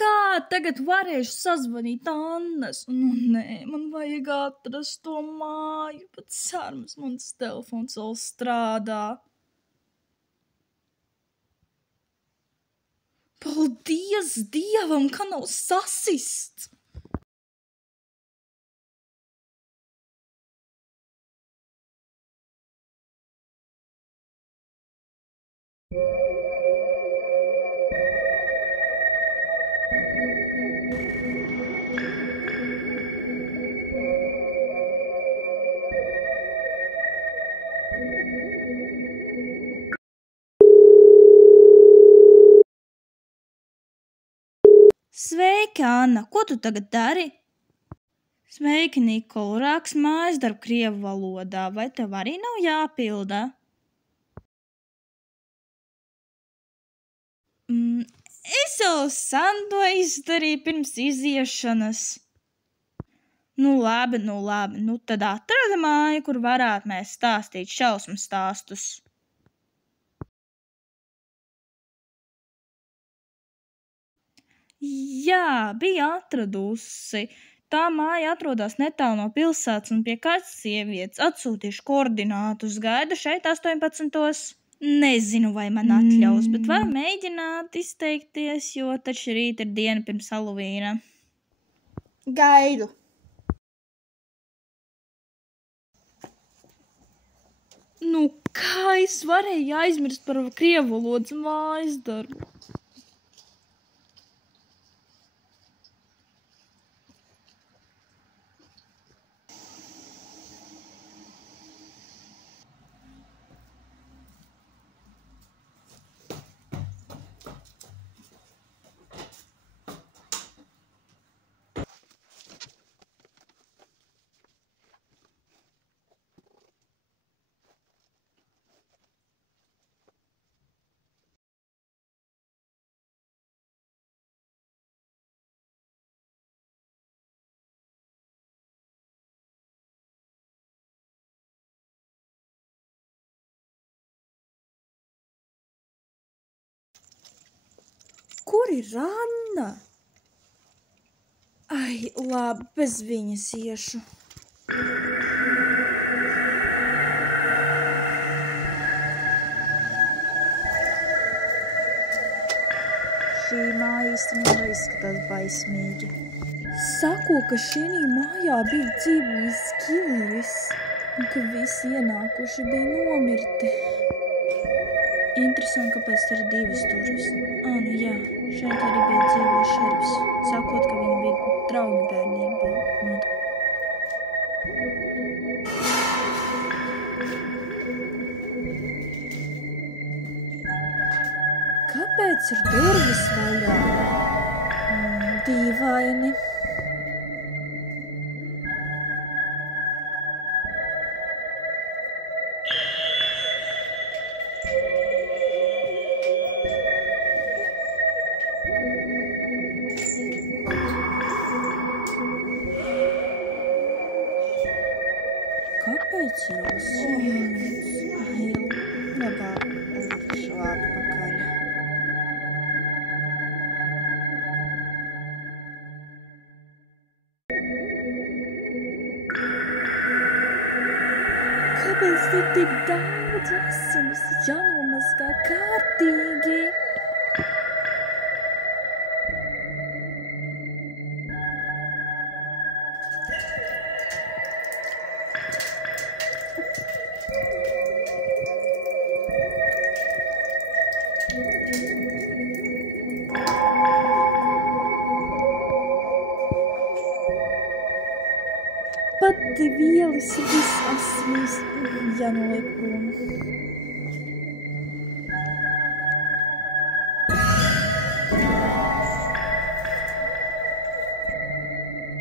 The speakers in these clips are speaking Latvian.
kā tagad varēšu sazvanīt Annas? Nu, nē, man vajag atrast to māju, bet sarmas mans telefons vēl strādā. Paldies Dievam, ka nav sasists! Sveika, Anna! Ko tu tagad dari? Sveiki, Nikola! Rakst mājasdarbu krievu valodā. Vai tev arī nav jāpilda? Es jau sen to izdarīju pirms iziešanas. Nu labi. Nu tad atrada māju, kur varētu mēs stāstīt šausmu stāstus. Jā, bija atradusi. Tā māja atrodas netālu no pilsētas un pie kādas sievietes. Atsūtīšu koordinātus. Gaidu šeit 18. Nezinu, vai man atļaus, bet varu mēģināt izteikties, jo taču rīt ir diena pirms Halovīna. Gaidu. Nu, kā es varēju aizmirst par krievu valodas mājasdarbu? Kur ir Anna? Ai, labi, bez viņas iešu. Šī māja īstenībā izskatās baismīgi. Sako, ka šī mājā bija dzīvojis Killeris un ka visi ienākuši bija nomirti. Interesanti, kāpēc tur ir divas durvis. Nu jā, šeit arī bija dzīvojis šerifs, sakot, ka viņi bija draugi bērnībā. Kāpēc ir durvis vaļā? Dīvaini. Kāpēc ir uzsūnīts? Labāk likšu atpakaļ. Kāpēc ir tik daudz asinis? Jānomazgā kārtīgi. Pat vielas viss asinīs jānoliek prom.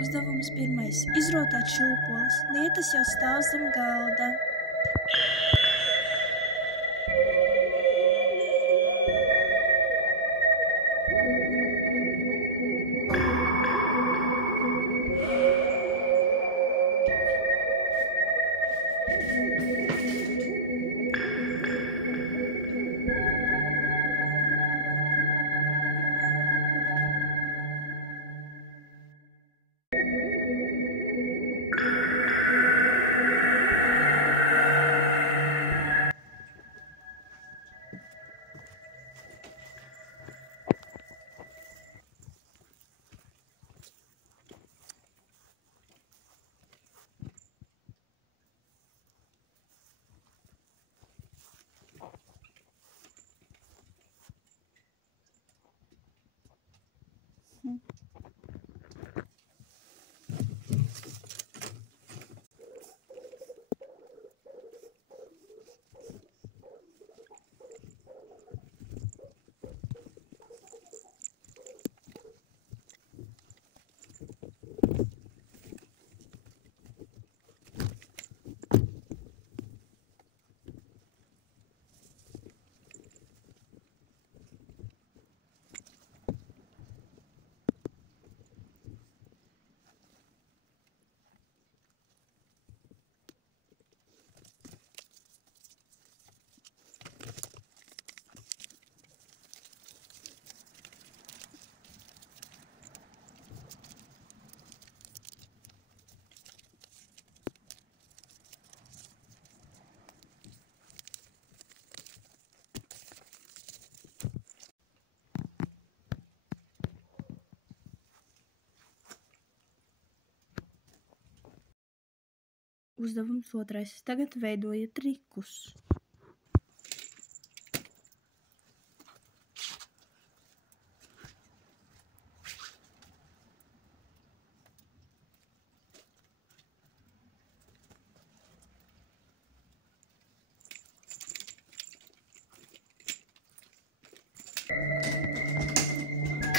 Uzdevums 1. Izrotāt šūpoles. Lietas jau stāv zem galda. Uzdevums 2. Tagad veidojiet trikus.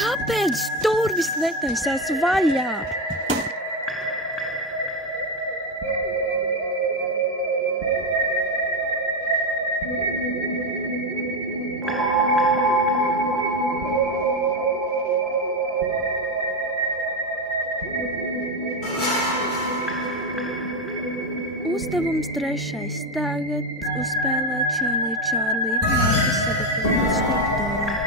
Kāpēc durvis netaisās vaļā? Uzdevums 3. Tagad uzspēlēt Čārlī, kas sagatavot skulptūrā.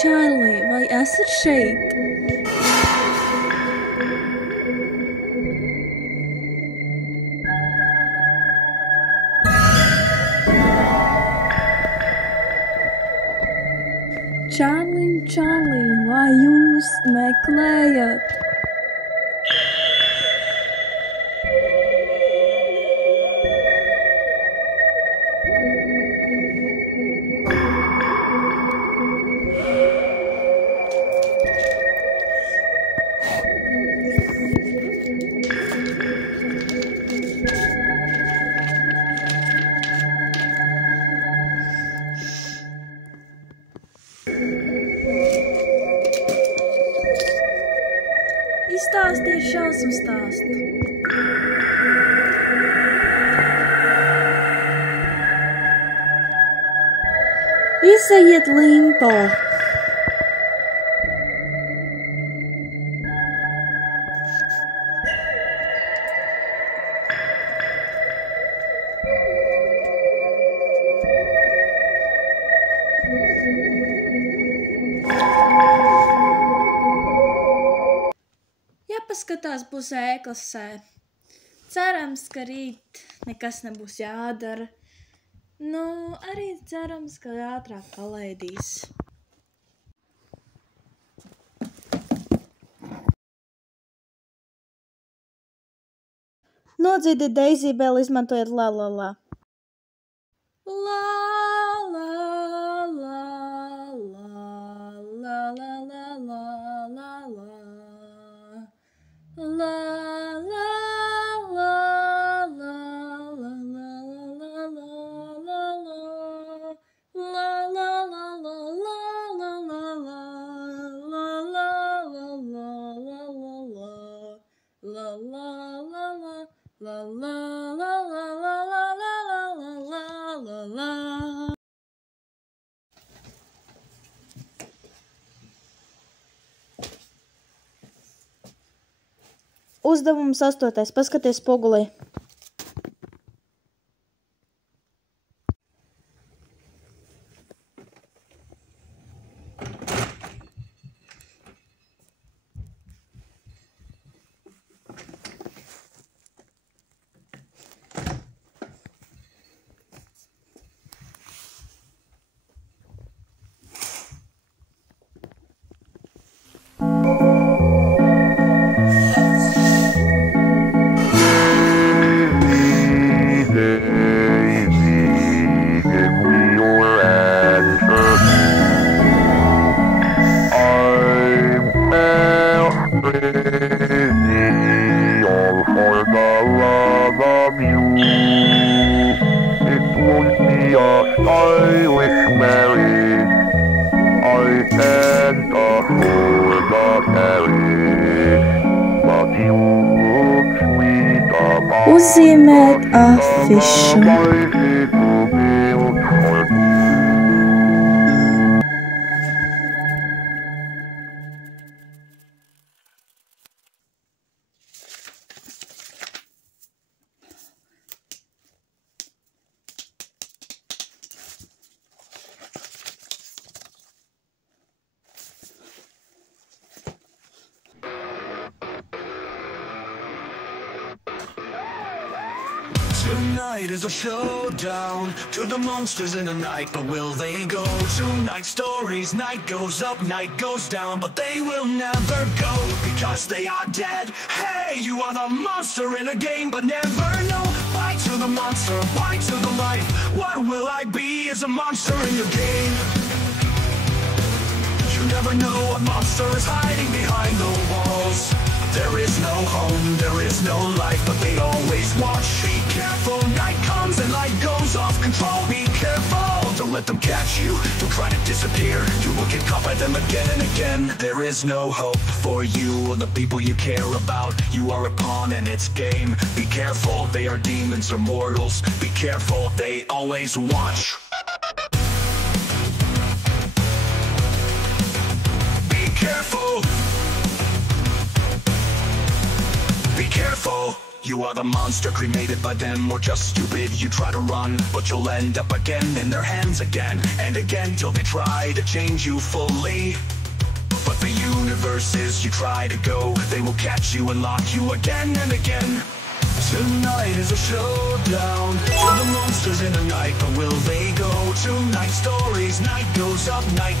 Čārlī, vai esat šeit? Čārlī, vai jūs meklējat? Izstāstiet šausmu stāstu. Izejiet limpo. Jāpaskatās būs ēklasē. Cerams, ka rīt nekas nebūs jādara. Nu, arī cerams, ka ātrāk palaidīs. Nodziediet Daisy Bell, izmantojiet la la la. La la la la la la la la la la. La la la la la la la la la la la la Uzdevums 8. Paskaties spogulī. be a stylish Mary. I enter through the carriage, but you look sweet about Uzzīmēt afišu. Tonight is a showdown to the monsters in the night, but will they go? Tonight stories, night goes up, night goes down, but they will never go because they are dead. Hey, you are the monster in a game, but never know. Fight to the monster, fight to the light. What will I be as a monster in your game? You never know what monster is hiding behind the walls. There is no home, there is no life, but they always watch. Be careful, night comes and light goes off control. Be careful, don't let them catch you. Don't try to disappear, you will get caught by them again and again. There is no hope for you or the people you care about. You are a pawn in its game. Be careful, they are demons or mortals. Be careful, they always watch. Be careful. Be careful, you are the monster cremated by them, or just stupid. You try to run, but you'll end up again in their hands again and again till they try to change you fully. But the universe is, you try to go, they will catch you and lock you again and again. Tonight is a showdown to the monsters in the night, but will they go? Tonight stories, night goes up, night